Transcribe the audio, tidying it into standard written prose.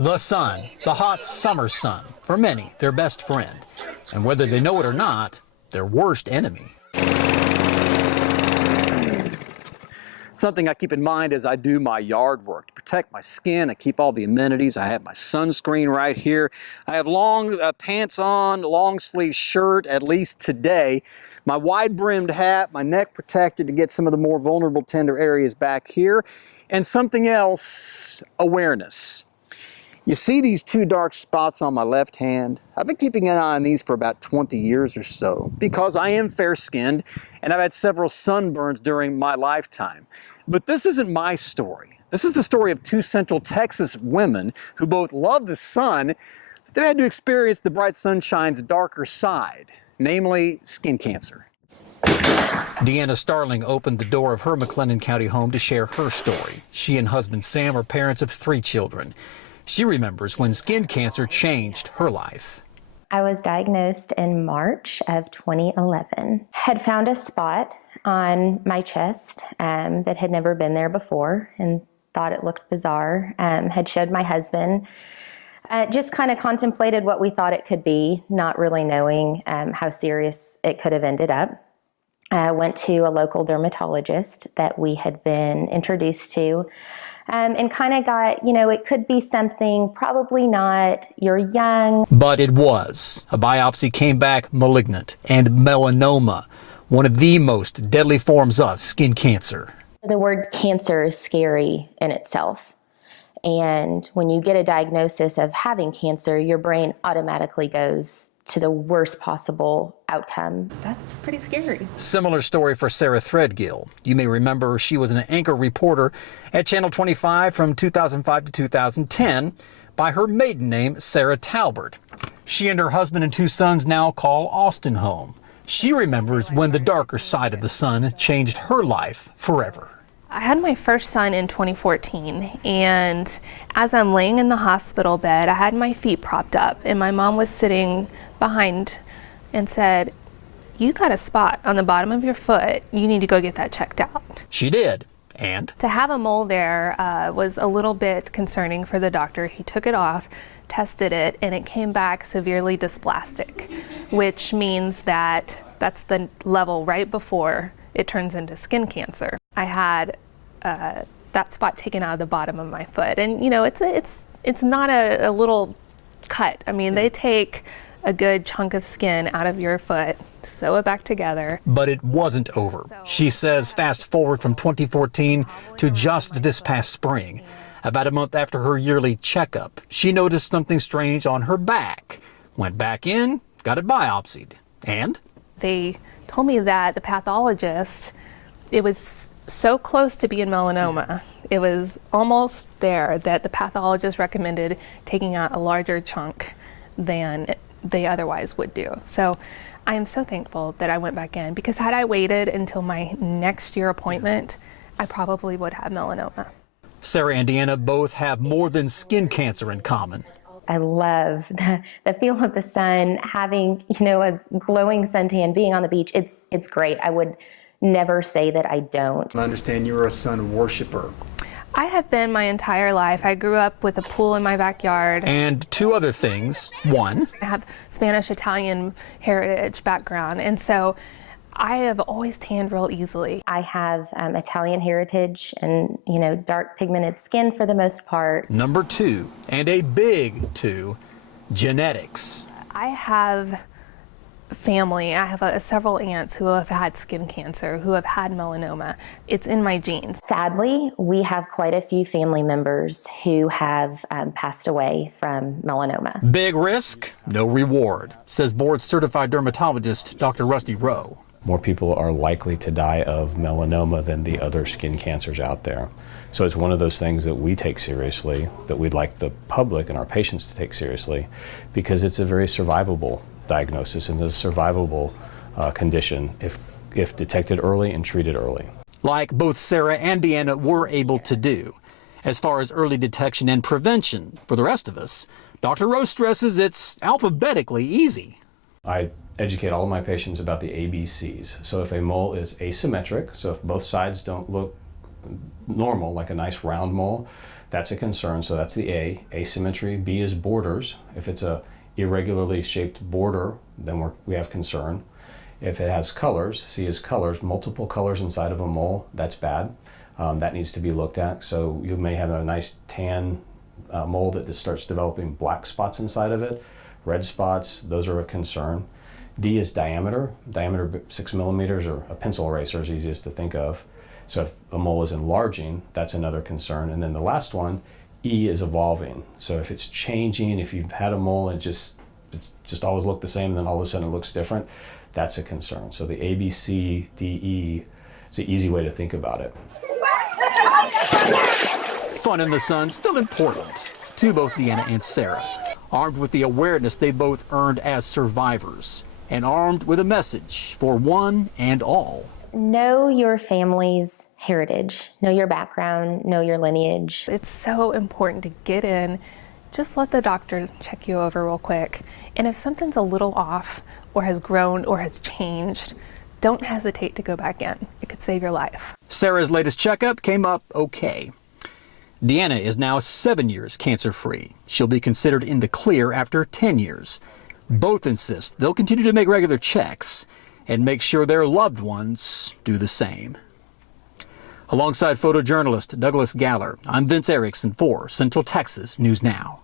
The sun, the hot summer sun, for many, their best friend. And whether they know it or not, their worst enemy. Something I keep in mind as I do my yard work. To protect my skin, I keep all the amenities. I have my sunscreen right here. I have long pants on, long sleeve shirt, at least today. My wide brimmed hat, my neck protected to get some of the more vulnerable tender areas back here. And something else, awareness. You see these two dark spots on my left hand? I've been keeping an eye on these for about 20 years or so because I am fair-skinned and I've had several sunburns during my lifetime. But this isn't my story. This is the story of two Central Texas women who both love the sun, but they had to experience the bright sunshine's darker side, namely skin cancer. Deanna Starling opened the door of her McLennan County home to share her story. She and husband Sam are parents of 3 children. She remembers when skin cancer changed her life. I was diagnosed in March of 2011. Had found a spot on my chest that had never been there before and thought it looked bizarre. Had showed my husband. Just kind of contemplated what we thought it could be, not really knowing how serious it could have ended up. I went to a local dermatologist that we had been introduced to. And kind of got, it could be something, probably not, you're young. But it was. A biopsy came back malignant and melanoma, one of the most deadly forms of skin cancer. The word cancer is scary in itself. And when you get a diagnosis of having cancer, your brain automatically goes to the worst possible outcome. That's pretty scary. Similar story for Sarah Threadgill. You may remember she was an anchor reporter at Channel 25 from 2005 to 2010 by her maiden name, Sarah Talbert. She and her husband and 2 sons now call Austin home. She remembers when the darker side of the sun changed her life forever. I had my first son in 2014, and as I'm laying in the hospital bed, I had my feet propped up, and my mom was sitting behind and said, "You got a spot on the bottom of your foot. You need to go get that checked out." She did. And to have a mole there was a little bit concerning for the doctor. He took it off, tested it, and it came back severely dysplastic, which means that that's the level right before it turns into skin cancer. I had that spot taken out of the bottom of my foot, and it's not a little cut. I mean, they take a good chunk of skin out of your foot, sew it back together. But it wasn't over. She says fast forward from 2014 to just this past spring. About a month after her yearly checkup, she noticed something strange on her back. Went back in, got it biopsied, and they told me that the pathologist, it was so close to being melanoma. It was almost there that the pathologist recommended taking out a larger chunk than they otherwise would do. So I am so thankful that I went back in, because had I waited until my next year appointment, I probably would have melanoma. Sarah and Deanna both have more than skin cancer in common. I love the feel of the sun, having, a glowing suntan, being on the beach. It's great. I would never say that I don't. I understand you're a sun worshiper. I have been my entire life. I grew up with a pool in my backyard. And 2 other things. One, I have Spanish-Italian heritage background, and so I have always tanned real easily. I have Italian heritage and, dark pigmented skin for the most part. Number 2, and a big 2, genetics. I have family. I have several aunts who have had skin cancer, who have had melanoma. It's in my genes. Sadly, we have quite a few family members who have passed away from melanoma. Big risk, no reward, says board-certified dermatologist Dr. Rusty Rowe. More people are likely to die of melanoma than the other skin cancers out there. So it's one of those things that we take seriously, that we'd like the public and our patients to take seriously, because it's a very survivable diagnosis and a survivable condition if detected early and treated early. Like both Sarah and Deanna were able to do. As far as early detection and prevention, for the rest of us, Dr. Rowe stresses it's alphabetically easy. I educate all of my patients about the ABCs. So if a mole is asymmetric, so if both sides don't look normal, like a nice round mole, that's a concern. So that's the A. Asymmetry. B is borders. If it's a irregularly shaped border, then we have concern. If it has colors, C is colors, multiple colors inside of a mole, that's bad. That needs to be looked at. So you may have a nice tan mole that just starts developing black spots inside of it, red spots, those are a concern. D is diameter. Diameter 6 millimeters, or a pencil eraser is easiest to think of. So if a mole is enlarging, that's another concern. And then the last one, E, is evolving. So if it's changing, if you've had a mole and it's just always looked the same, and then all of a sudden it looks different, that's a concern. So the A, B, C, D, E, it's an easy way to think about it. Fun in the sun still important to both Deanna and Sarah, armed with the awareness they both earned as survivors, and armed with a message for one and all. Know your family's heritage, know your background, know your lineage. It's so important to get in. Just let the doctor check you over real quick. And if something's a little off or has grown or has changed, don't hesitate to go back in. It could save your life. Sarah's latest checkup came up okay. Deanna is now 7 years cancer-free. She'll be considered in the clear after 10 years. Both insist they'll continue to make regular checks and make sure their loved ones do the same. Alongside photojournalist Douglas Galler, I'm Vince Erickson for Central Texas News Now.